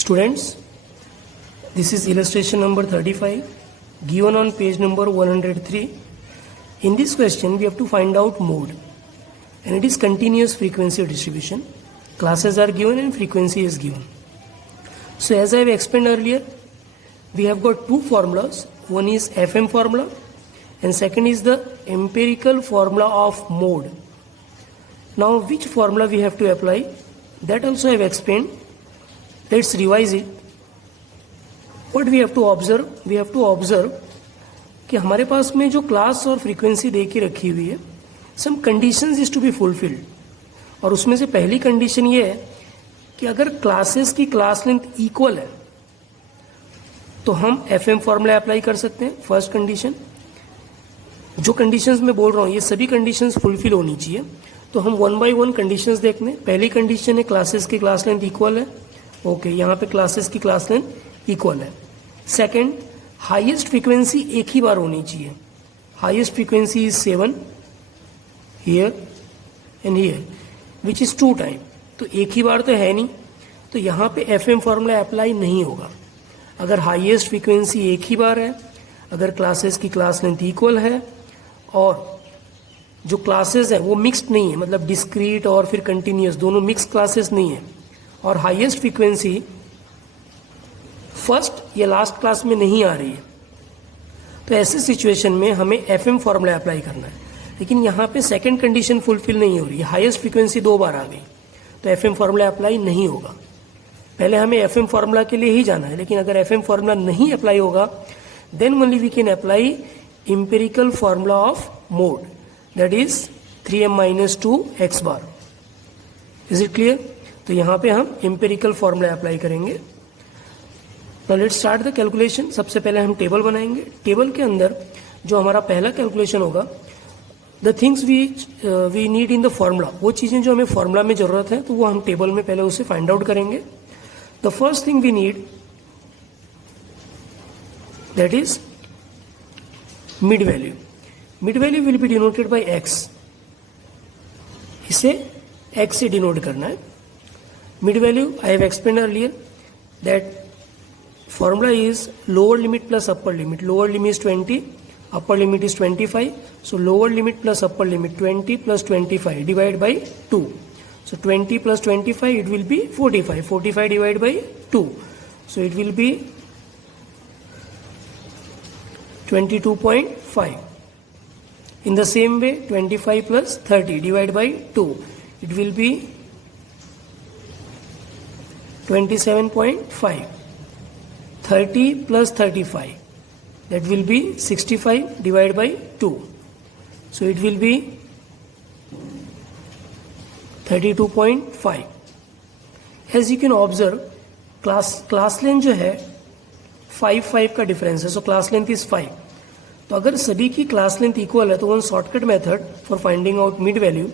Students, this is illustration number 35 given on page number 103. In this question we have to find out mode and it is continuous frequency distribution. Classes are given and frequency is given. So as I have explained earlier, we have got two formulas. One is FM formula and second is the empirical formula of mode. Now which formula we have to apply, that also I have explained. Let's revise it. What we have to observe? We have to observe कि हमारे पास में जो class और frequency दे के रखी हुई है, some conditions is to be fulfilled, और उसमें से पहली कंडीशन ये है कि अगर क्लासेस की क्लास लेंथ इक्वल है तो हम एफएम फॉर्मूला अप्लाई कर सकते हैं. First condition. जो कंडीशंस मैं बोल रहा हूँ ये सभी कंडीशंस फुलफिल होनी चाहिए. तो हम वन बाय वन कंडीशंस देखते हैं. पहली कंडीशन है क्लासेस की क्लास लेंथ इक्वल है. ओके, यहाँ पे क्लासेस की क्लास लेंथ इक्वल है. सेकंड, हाईएस्ट फ्रीक्वेंसी एक ही बार होनी चाहिए. Highest frequency is 7 here and here which is 2 time. तो एक ही बार तो है नहीं, तो यहाँ पे एफएम फॉर्मूला अप्लाई नहीं होगा. अगर हाईएस्ट फ्रीक्वेंसी एक ही बार है, अगर क्लासेस की क्लास लेंथ इक्वल है और जो क्लासेस है वो मिक्स्ड नहीं है, मतलब डिस्क्रीट और फिर कंटिन्यूस दोनों मिक्स क्लासेस नहीं है, और हाईएस्ट फ्रीक्वेंसी फर्स्ट या लास्ट क्लास में नहीं आ रही है, तो ऐसे सिचुएशन में हमें एफएम फॉर्मूला अप्लाई करना है. लेकिन यहाँ पे सेकंड कंडीशन फुलफिल नहीं हो रही है, हाईएस्ट फ्रीक्वेंसी 2 बार आ गई, तो एफएम फॉर्मूला अप्लाई नहीं होगा. पहले हमें एफएम फॉर्मूला के लिए ही जाना है, लेकिन अगर एफएम फॉर्मूला नहीं अप्लाई होगा then only we can apply empirical formula of mode, that is 3m-2 x bar. Is it clear? तो यहाँ पे हम इंपेरिकल फॉर्मूला अप्लाई करेंगे. तो लेट्स स्टार्ट द कैलकुलेशन. सबसे पहले हम टेबल बनाएंगे. टेबल के अंदर जो हमारा पहला कैलकुलेशन होगा, the things we need in the formula, वो चीज़ें जो हमें फॉर्मूला में ज़रूरत है तो वो हम टेबल में पहले उसे फाइंड आउट करेंगे. The first thing we need that is mid value. Mid value will be denoted by x. इसे x से डिनोट करना है. Mid value I have explain earlier that formula is lower limit plus upper limit. Lower limit is 20, upper limit is 25. So lower limit plus upper limit 20 plus 25 divided by 2. So 20 plus 25 it will be 45. 45 divided by 2. So it will be 22.5. In the same way 25 plus 30 divided by 2. It will be 27.5. 30 plus 35, that will be 65 divided by 2. So it will be 32.5. As you can observe, class length जो है 5 का difference है. So class length is 5. तो अगर सभी की class length equal है तो one shortcut method for finding out mid value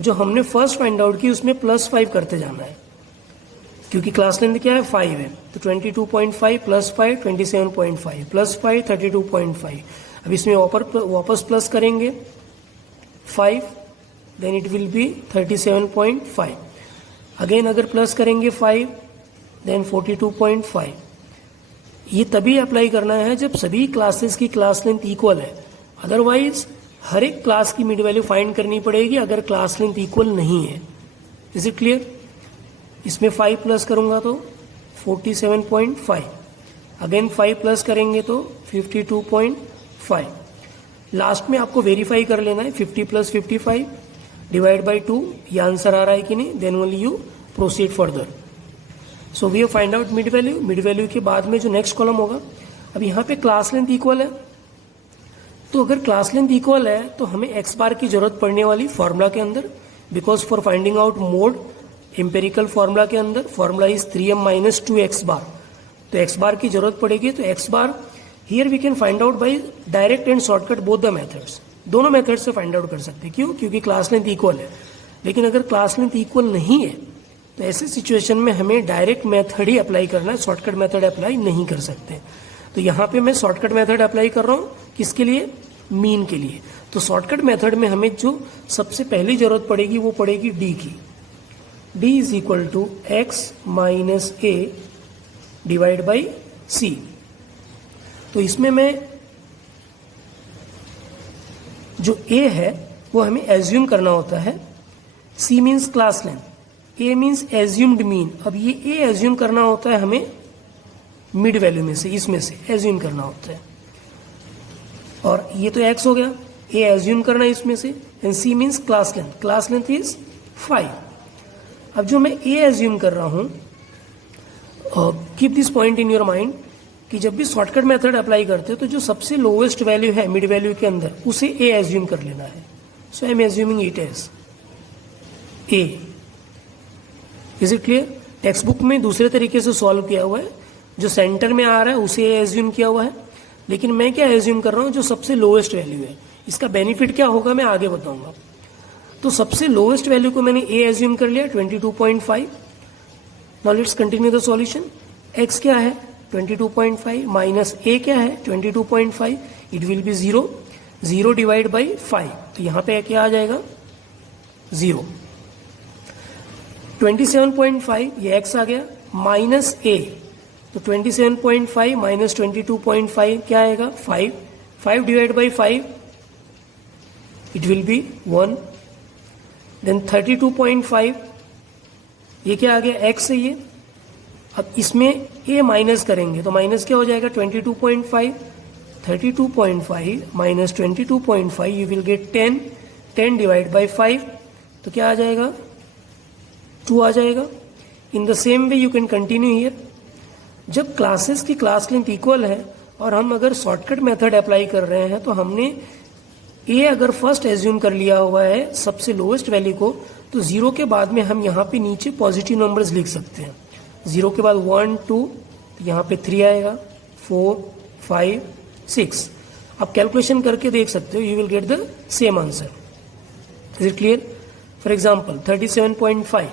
जो हमने फर्स्ट फाइंड आउट की उसमें +5 करते जाना है, क्योंकि क्लास लेंथ क्या है 5 है. तो 22.5 + 5 27.5 + 5 32.5. अब इसमें वापस प्लस करेंगे 5, then it will be 37.5. Again अगर प्लस करेंगे 5 देन 42.5. ये तभी अप्लाई करना है जब सभी क्लासेस की क्लास लेंथ इक्वल है. अदरवाइज हर एक क्लास की मिड वैल्यू फाइंड करनी पड़ेगी अगर क्लास लेंथ इक्वल नहीं है. Is it clear? इसमें 5 प्लस करूंगा तो 47.5. अगेन 5 प्लस करेंगे तो 52.5. लास्ट में आपको वेरीफाई कर लेना है 50 + 55 डिवाइड बाई 2 ये आंसर आ रहा है कि नहीं, then only you proceed further. So we find out mid value. Mid value के बाद में जो नेक्स्ट कॉलम होगा, अब यहाँ पे क्लास लेंथ इक्वल है, तो अगर क्लास लेंथ इक्वल है तो हमें x बार की जरूरत पड़ने वाली फॉर्मूला के अंदर, because for finding out mode empirical formula के अंदर फॉर्मूला इज 3m-2 x बार. तो x बार की जरूरत पड़ेगी. तो x bar here we can find out by direct and shortcut both the methods. दोनों मेथड से फाइंड आउट कर सकते हैं. क्यों? क्योंकि क्लास लेंथ इक्वल है. लेकिन अगर क्लास लेंथ इक्वल नहीं है तो ऐसे सिचुएशन में हमें डायरेक्ट मेथड ही अप्लाई करना है, शॉर्टकट मेथड अप्लाई नहीं कर सकते. तो यहाँ पे मैं शॉर्टकट मेथड अप्लाई कर रहा हूँ. किसके लिए? मीन के लिए. तो शॉर्टकट मेथड में हमें जो सबसे पहली जरूरत पड़ेगी वो पड़ेगी d की. d is equal to x minus a divide by C. तो इसमें मैं जो ए है वो हमें एज्यूम करना होता है। सी मीन्स क्लास लेंथ, ए मीन्स एज्यूम्ड मीन। अब ये ए एज्यूम करना होता है हमें मिड वैल्यू में से, इसमें से एज्यूम करना होता है। और ये तो एक्स हो गया, ए एज्यूम करना है इसमें से। And C means class length, class length is 5। अब जो मैं ए एज्यूम कर रहा हूं, keep this point in your mind कि जब भी शॉर्टकट मेथड अप्लाई करते हो तो जो सबसे लोवेस्ट वैल्यू है मिड वैल्यू के अंदर उसे ए एज्यूम कर लेना है। So I am assuming it as A. Is it clear? Textbook में दूसरे तरीके से सॉल्व किया हुआ है, जो सेंटर में आ रहा है उसे एज्यूम किया हुआ है, लेकिन मैं क्या एज्यूम कर रहा हूं, जो सबसे लोवेस्ट वैल्यू है। इसका बेनिफिट क्या होगा मैं आगे बताऊंगा। तो सबसे लोवेस्ट वैल्यू को मैंने ए एज्यूम कर लिया 22.5। Now let's continue the solution. X क्या है 22.5 माइनस ए क्या है 22.5, it will B 0। 0 divide by 5, तो यहां पे क्या आ जाएगा 0। 27.5 ये एक्स आ गया, माइनस ए, तो 27.5 माइनस 22.5 क्या आएगा 5। 5 divide by 5, it will be 1। Then 32.5 ये क्या आ गया एक्स है ये। अब इसमें ए माइनस करेंगे तो माइनस क्या हो जाएगा 22.5। 32.5 minus 22.5 you will gate 10। 10 divide by 5 तो क्या आ जाएगा 2 आ जाएगा। In the same way you can continue here. जब क्लासेस की क्लास लेंथ इक्वल है और हम अगर शॉर्टकट मेथड अप्लाई कर रहे हैं तो हमने ए अगर फर्स्ट एज्यूम कर लिया हुआ है सबसे लोएस्ट वैल्यू को, तो 0 के बाद में हम यहाँ पे नीचे पॉजिटिव नंबर्स लिख सकते हैं। 0 के बाद 1 2, यहाँ पे 3 आएगा, 4 5 6। आप कैलकुलेशन करके देख सकते हो, you will get the same answer. Is it clear? For example 37.5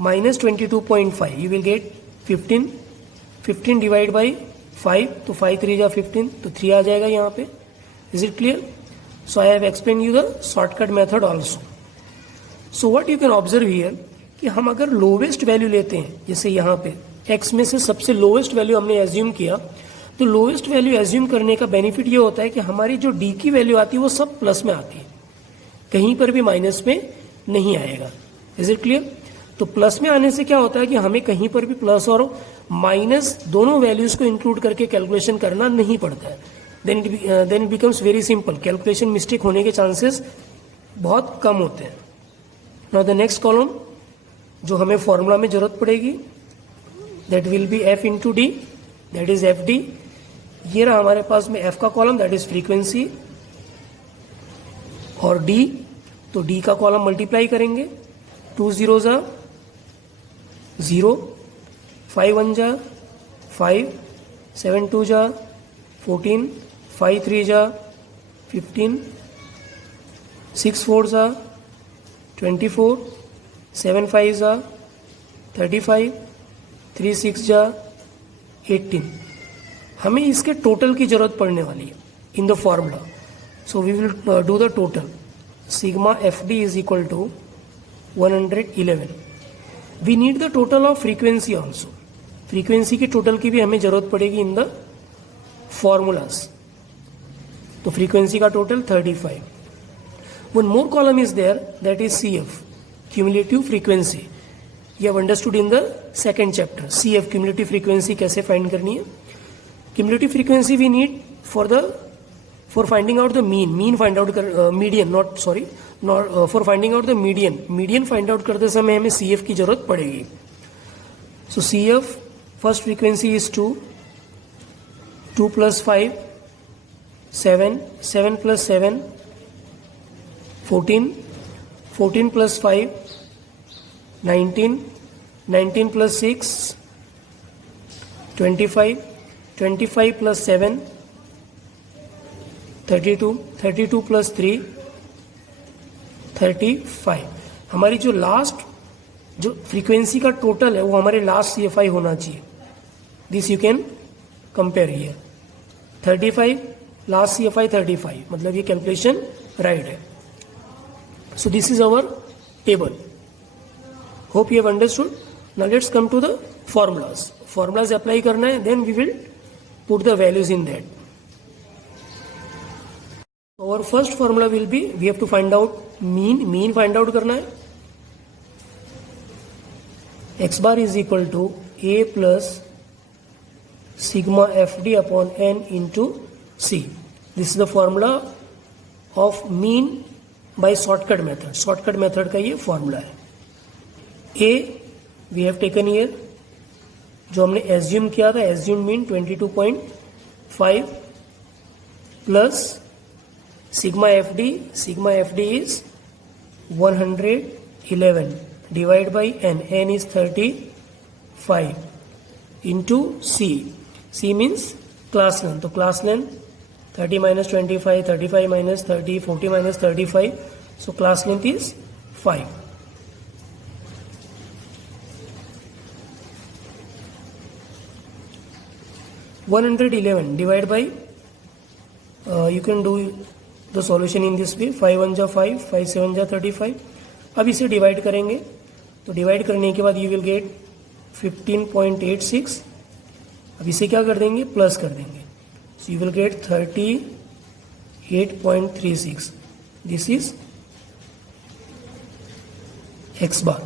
minus 22.5 you will gate 15। 15 divide by 5, तो 5 3 जा 15, तो 3 आ जाएगा यहाँ पे। Is it clear? So I have explain you the shortcut method also. So what you can observe here कि हम अगर lowest value लेते हैं, जैसे यहाँ पे x में से सबसे लोवेस्ट वैल्यू हमने एज्यूम किया, तो लोवेस्ट वैल्यू एज्यूम करने का बेनिफिट ये होता है कि हमारी जो d की वैल्यू आती है वो सब प्लस में आती है, कहीं पर भी माइनस में नहीं आएगा। Is it clear? तो प्लस में आने से क्या होता है कि हमें कहीं पर भी प्लस और माइनस दोनों वैल्यूज को इंक्लूड करके कैलकुलेशन करना नहीं पड़ता है। Then it becomes very simple, calculation mistake होने के चांसेस बहुत कम होते हैं। नाउ द नेक्स्ट कॉलम जो हमें फॉर्मूला में जरूरत पड़ेगी, that will be F into D, that is F D. ये रहा हमारे पास में एफ का कॉलम, दैट इज फ्रीक्वेंसी, और डी, तो डी का कॉलम मल्टीप्लाई करेंगे। 2 0 जा 0, 5 1 जा 5, 7 2 जा 14, 5 3 जा 15, 6 4 जा 24, 7 5 जा 35, 3 6 जा 18। हमें इसके टोटल की जरूरत पड़ने वाली है in the formula. So we will do the total. Sigma F D is equal to 111। We need the total of frequency also. Frequency की टोटल की भी हमें जरूरत पड़ेगी इन द फॉर्मूलाज। तो फ्रीक्वेंसी का total 35। One more column is there, that is C F, cumulative frequency. You have understood in the second chapter. C F cumulative frequency कैसे find करनी है। Cumulative frequency we need for finding out the mean find out कर, median not sorry for finding out the median find out करते समय हमें C F की जरूरत पड़ेगी। So C F first frequency is 2, 2 plus 5 7, 7 plus 7 14, 14 plus 5 19, 19 plus 6 25, 25 plus 7 32, 32 plus 3 35। हमारी जो last जो फ्रीक्वेंसी का टोटल है वो हमारे लास्ट CFI होना चाहिए। This you can compare here. 35 last CFI 35, मतलब ये कैलकुलेशन राइट है। So this is our table. Hope you have understood. Now let's come to the formulas apply करना है, then we will put the values in that. और first formula will be, we have to find out mean find out करना है. X bar is equal to A plus sigma F D upon N into C. This is the formula of mean by shortcut method. Shortcut method का ये formula है. A we have taken here, जो हमने assume किया था, assume mean 22.5 plus sigma F D is 111 divide by N is 35 into C means class length. तो class length 30 minus 25, 35 minus 30, 40 minus 35. So class length is 5. (111) divided by, you can do the solution in this way. 5 1 जा 5, 5 7 जा 35. अब इसे divide करेंगे, तो divide करने के बाद यू विल गेट 15.86. अब इसे क्या कर देंगे, प्लस कर देंगे. So you will get 38.36. This is x bar.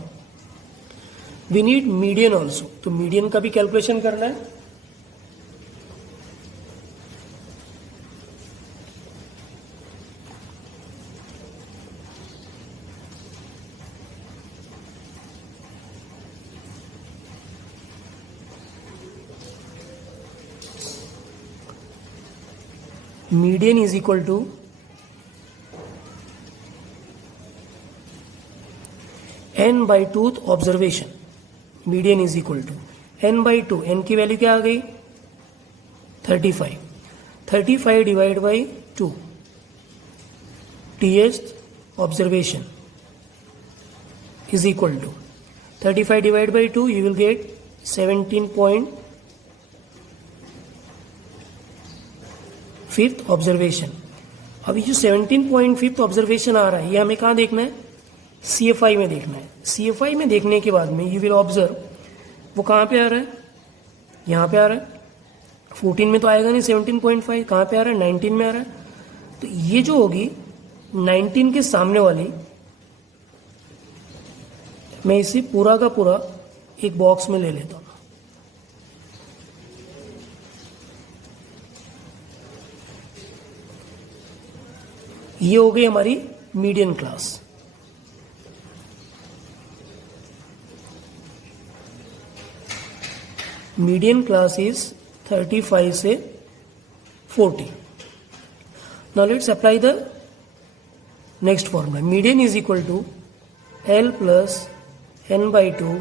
We need median also. तो मीडियन का भी कैलकुलेशन करना है. Median is equal to n by 2 observation. Median is equal to n by 2. n की वैल्यू क्या आ गई, 35. 35 divide by 2 th observation is equal to 35 divide by 2, you will get 17.5 observation. अभी जो 17.5 ऑब्जर्वेशन आ रहा है, ये हमें कहाँ देखना है, CFI में देखना है. CFI में देखने के बाद में यू विल ऑब्जर्व, वो कहाँ पे आ रहा है, यहाँ पे आ रहा है. 14 में तो आएगा नहीं 17.5, कहाँ पे आ रहा है, 19 में आ रहा है. तो ये जो होगी 19 के सामने वाली, मैं इसे पूरा का पूरा एक बॉक्स में ले लेता हूँ. ये हो गई हमारी median class. Median class is 35 से 40. Now let's apply the next formula. Median is equal to L plus n by 2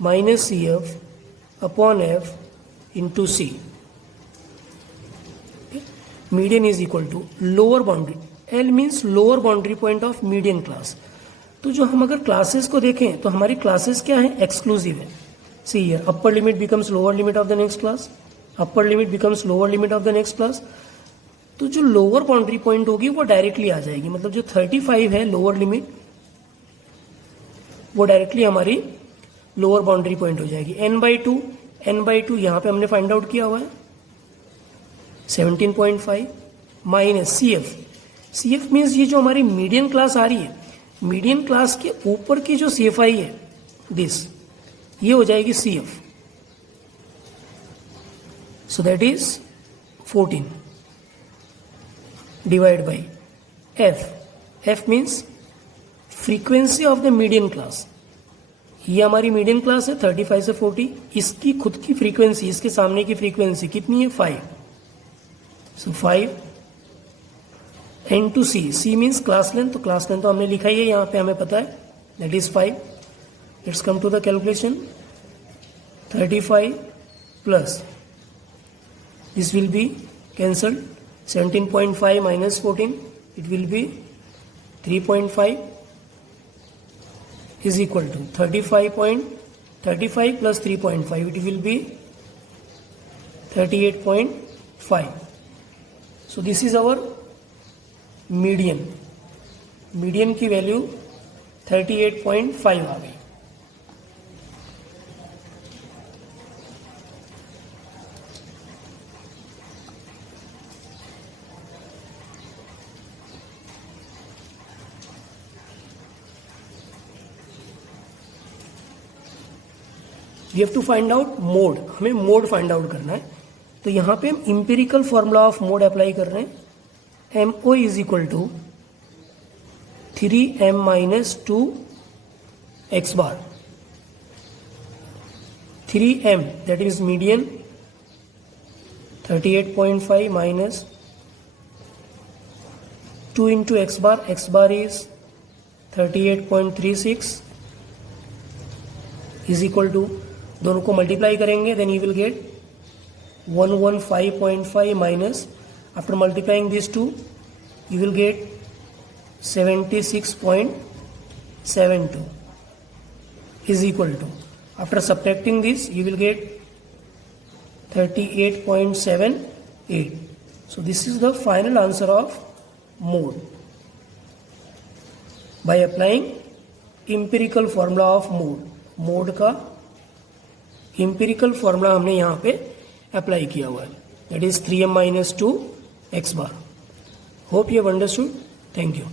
minus CF upon F into C. Median is equal to lower boundary. L means lower boundary point of median class. तो जो हम अगर classes को देखें तो हमारी classes क्या है, एक्सक्लूसिव है. See here, upper limit becomes lower limit of the next class, upper limit becomes lower limit of the next class. तो जो लोअर बाउंड्री पॉइंट होगी वो डायरेक्टली आ जाएगी. मतलब जो 35 है लोअर लिमिट, वो डायरेक्टली हमारी लोअर बाउंड्री पॉइंट हो जाएगी. n बाई टू यहाँ पे हमने फाइंड आउट किया हुआ है 17.5 माइनस CF मीन्स ये जो हमारी मीडियन क्लास आ रही है, मीडियन क्लास के ऊपर की जो CFI है दिस, ये हो जाएगी CF. So that is 14 divide by F means frequency of the median class. ये हमारी मीडियन क्लास है 35 से 40. इसकी खुद की फ्रीक्वेंसी, इसके सामने की फ्रीक्वेंसी कितनी है, 5. सो 5 into C means class length. तो क्लास लेंथ तो हमने लिखा ही है यहाँ पे, हमें पता है, that is 5. Let's come to the calculation. 35 plus this will be cancelled. 17.5 minus 14, it will be 3.5 is equal to 35 plus 3.5, it will be 38.5. So this is our median. Median की वैल्यू 38.5 आ गई. We have to find out mode, हमें mode find out करना है। तो यहाँ पे हम empirical formula of mode apply कर रहे हैं। M O is equal to 3m minus 2x bar. 3m that is median 38.5 minus 2 into x bar is 38.36 is equal to, दोनों को मल्टीप्लाई करेंगे then you will get 115.5 minus after multiplying this two you will get 76.72 is equal to, after subtracting this you will get 38.78. So this is the final answer of mode by applying empirical formula of mode. Mode का empirical formula हमने यहाँ पे apply किया हुआ है, that is 3m minus 2 x bar. Hope you have understood. Thank you.